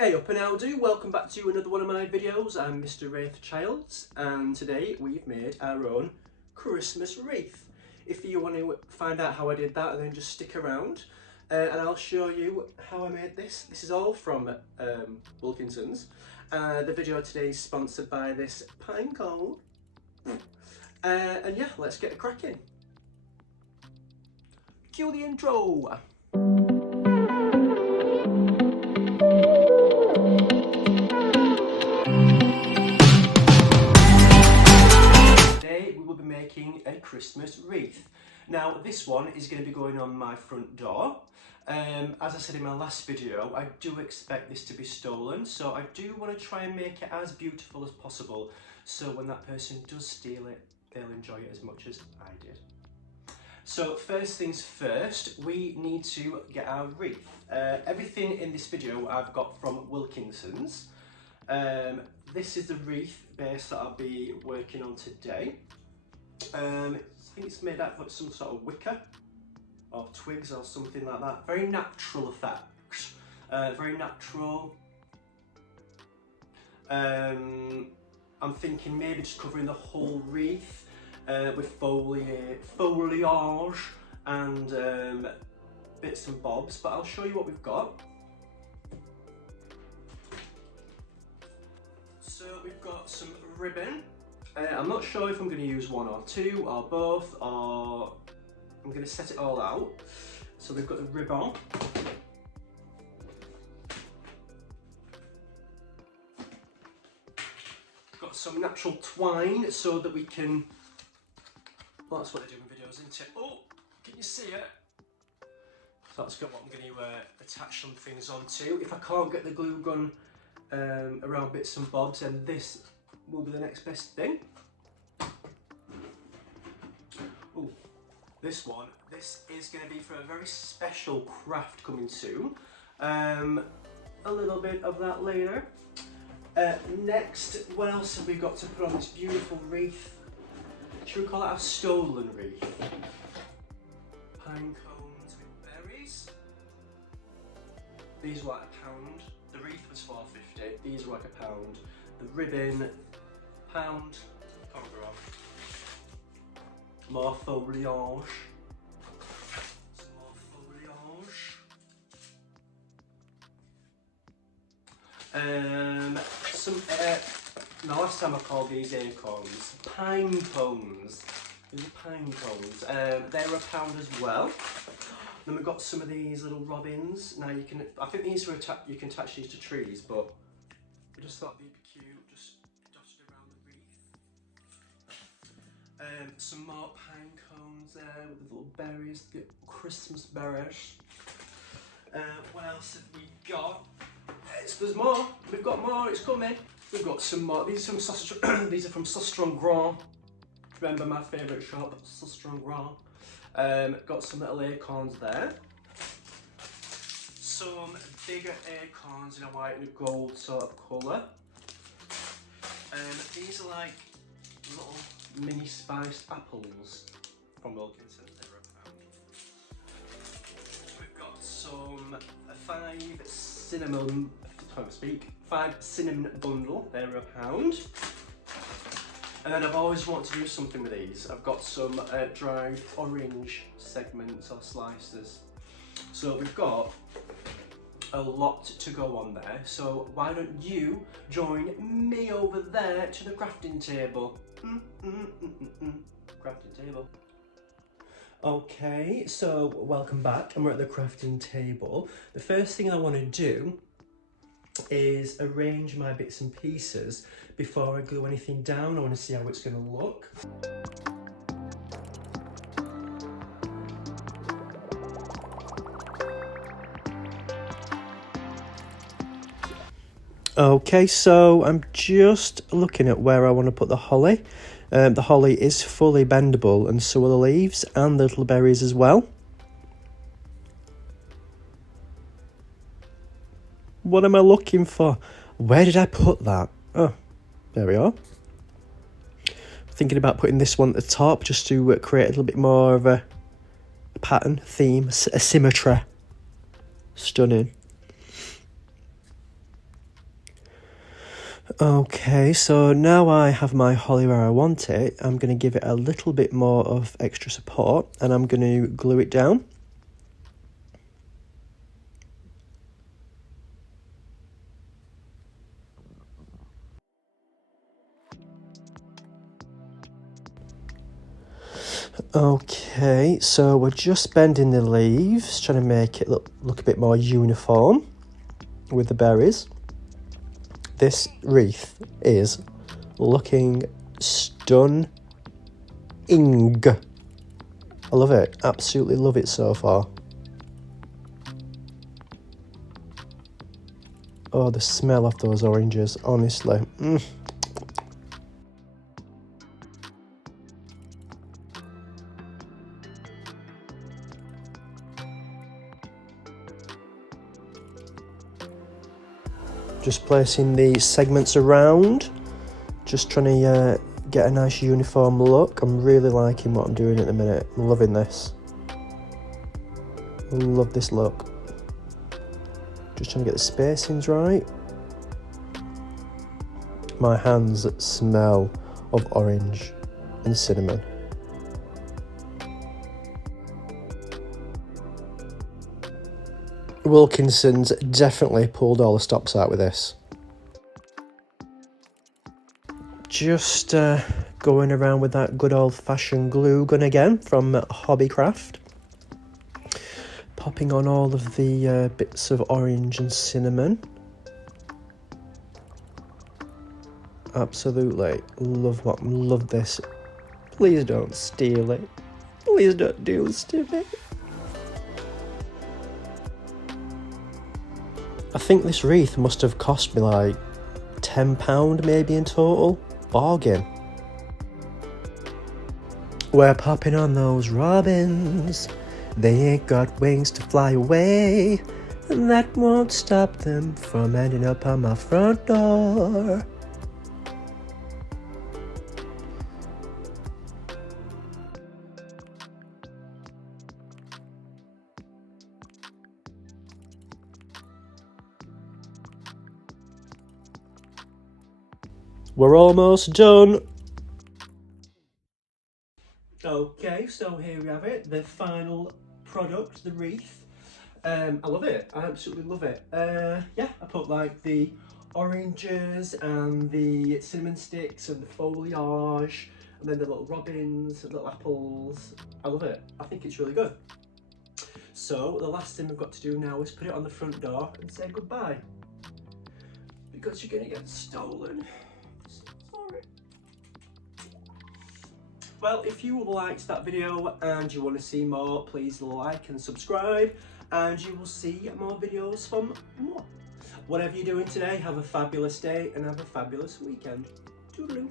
Hey up and how do, welcome back to another one of my videos. I'm Mr. Wreath Childs and today we've made our own Christmas wreath. If you want to find out how I did that, then just stick around and I'll show you how I made this. This is all from Wilkinson's. The video today is sponsored by this pine cone. And yeah, let's get cracking. Cue the intro. Making a Christmas wreath. Now this one is going to be going on my front door. As I said in my last video, I do expect this to be stolen, so I do want to try and make it as beautiful as possible, so when that person does steal it, they'll enjoy it as much as I did. So first things first, we need to get our wreath. Everything in this video I've got from Wilkinson's. This is the wreath base that I'll be working on today. I think it's made out of some sort of wicker or twigs or something like that. Very natural effects, very natural. I'm thinking maybe just covering the whole wreath with foliage and bits and bobs, but I'll show you what we've got. So we've got some ribbon. I'm not sure if I'm going to use one or two or both, or I'm going to set it all out. So we've got the ribbon. Got some natural twine so that we can, well, that's what I do in videos, isn't it? Oh, can you see it? So that's got what I'm going to attach some things onto. If I can't get the glue gun around bits and bobs, then this will be the next best thing. Ooh, this is going to be for a very special craft coming soon. A little bit of that later. Next, what else have we got to put on this beautiful wreath? Should we call it our stolen wreath? Pine cones with berries. These were like £1. The wreath was £4.50. These were like £1. The ribbon, £1. Can't go wrong. More foliage. Some more foliage. Now last time I called these acorns pine cones. These are pine cones. They're £1 as well. Then we've got some of these little robins. Now you can, I think these are you can attach these to trees, but I just thought they'd be cute, just dotted around the wreath. Some more pine cones there with the little berries, the Christmas berries. What else have we got? There's more. We've got more. It's coming. We've got some more. These are from Sausage. These are from Sausage Grand. Remember my favourite shop, Sausage Grand. Got some little acorns there. Some bigger acorns in a white and a gold sort of colour. These are like little mini spiced apples from Wilkinson's. They're £1. We've got some 5 cinnamon bundle. They're £1. And then I've always wanted to do something with these. I've got some dried orange segments or slices. So we've got a lot to go on there. So why don't you join me over there to the crafting table? Crafting table. Okay, so welcome back, and we're at the crafting table. The first thing I want to do is arrange my bits and pieces before I glue anything down. I want to see how it's going to look. Okay, so I'm just looking at where I want to put the holly. The holly is fully bendable, and so are the leaves and the little berries as well. What am I looking for? Where did I put that? Oh, there we are. Thinking about putting this one at the top just to create a little bit more of a pattern, theme, a symmetry. Stunning. Okay, so now I have my holly where I want it, I'm going to give it a little bit more of extra support and I'm going to glue it down. Okay, so we're just bending the leaves, trying to make it look a bit more uniform with the berries. This wreath is looking stunning. I love it, absolutely love it so far. Oh, the smell of those oranges, honestly. Just placing the segments around, just trying to get a nice uniform look. I'm really liking what I'm doing at the minute. I'm loving this. Love this look. Just trying to get the spacings right. My hands smell of orange and cinnamon. Wilkinson's definitely pulled all the stops out with this. Just going around with that good old-fashioned glue gun again from Hobbycraft. Popping on all of the bits of orange and cinnamon. Absolutely love this. Please don't steal it. Please don't do this to me. I think this wreath must have cost me like £10 maybe in total. Bargain. We're popping on those robins. They ain't got wings to fly away, and that won't stop them from ending up on my front door. We're almost done. Okay, so here we have it, the final product, the wreath. I love it, I absolutely love it. Yeah, I put like the oranges and the cinnamon sticks and the foliage, and then the little robins, the little apples. I love it, I think it's really good. So the last thing we've got to do now is put it on the front door and say goodbye. Because you're gonna get stolen. Sorry. Well, if you liked that video and you want to see more, please like and subscribe, and you will see more videos from more. Whatever you're doing today, have a fabulous day and have a fabulous weekend. Toodaloo.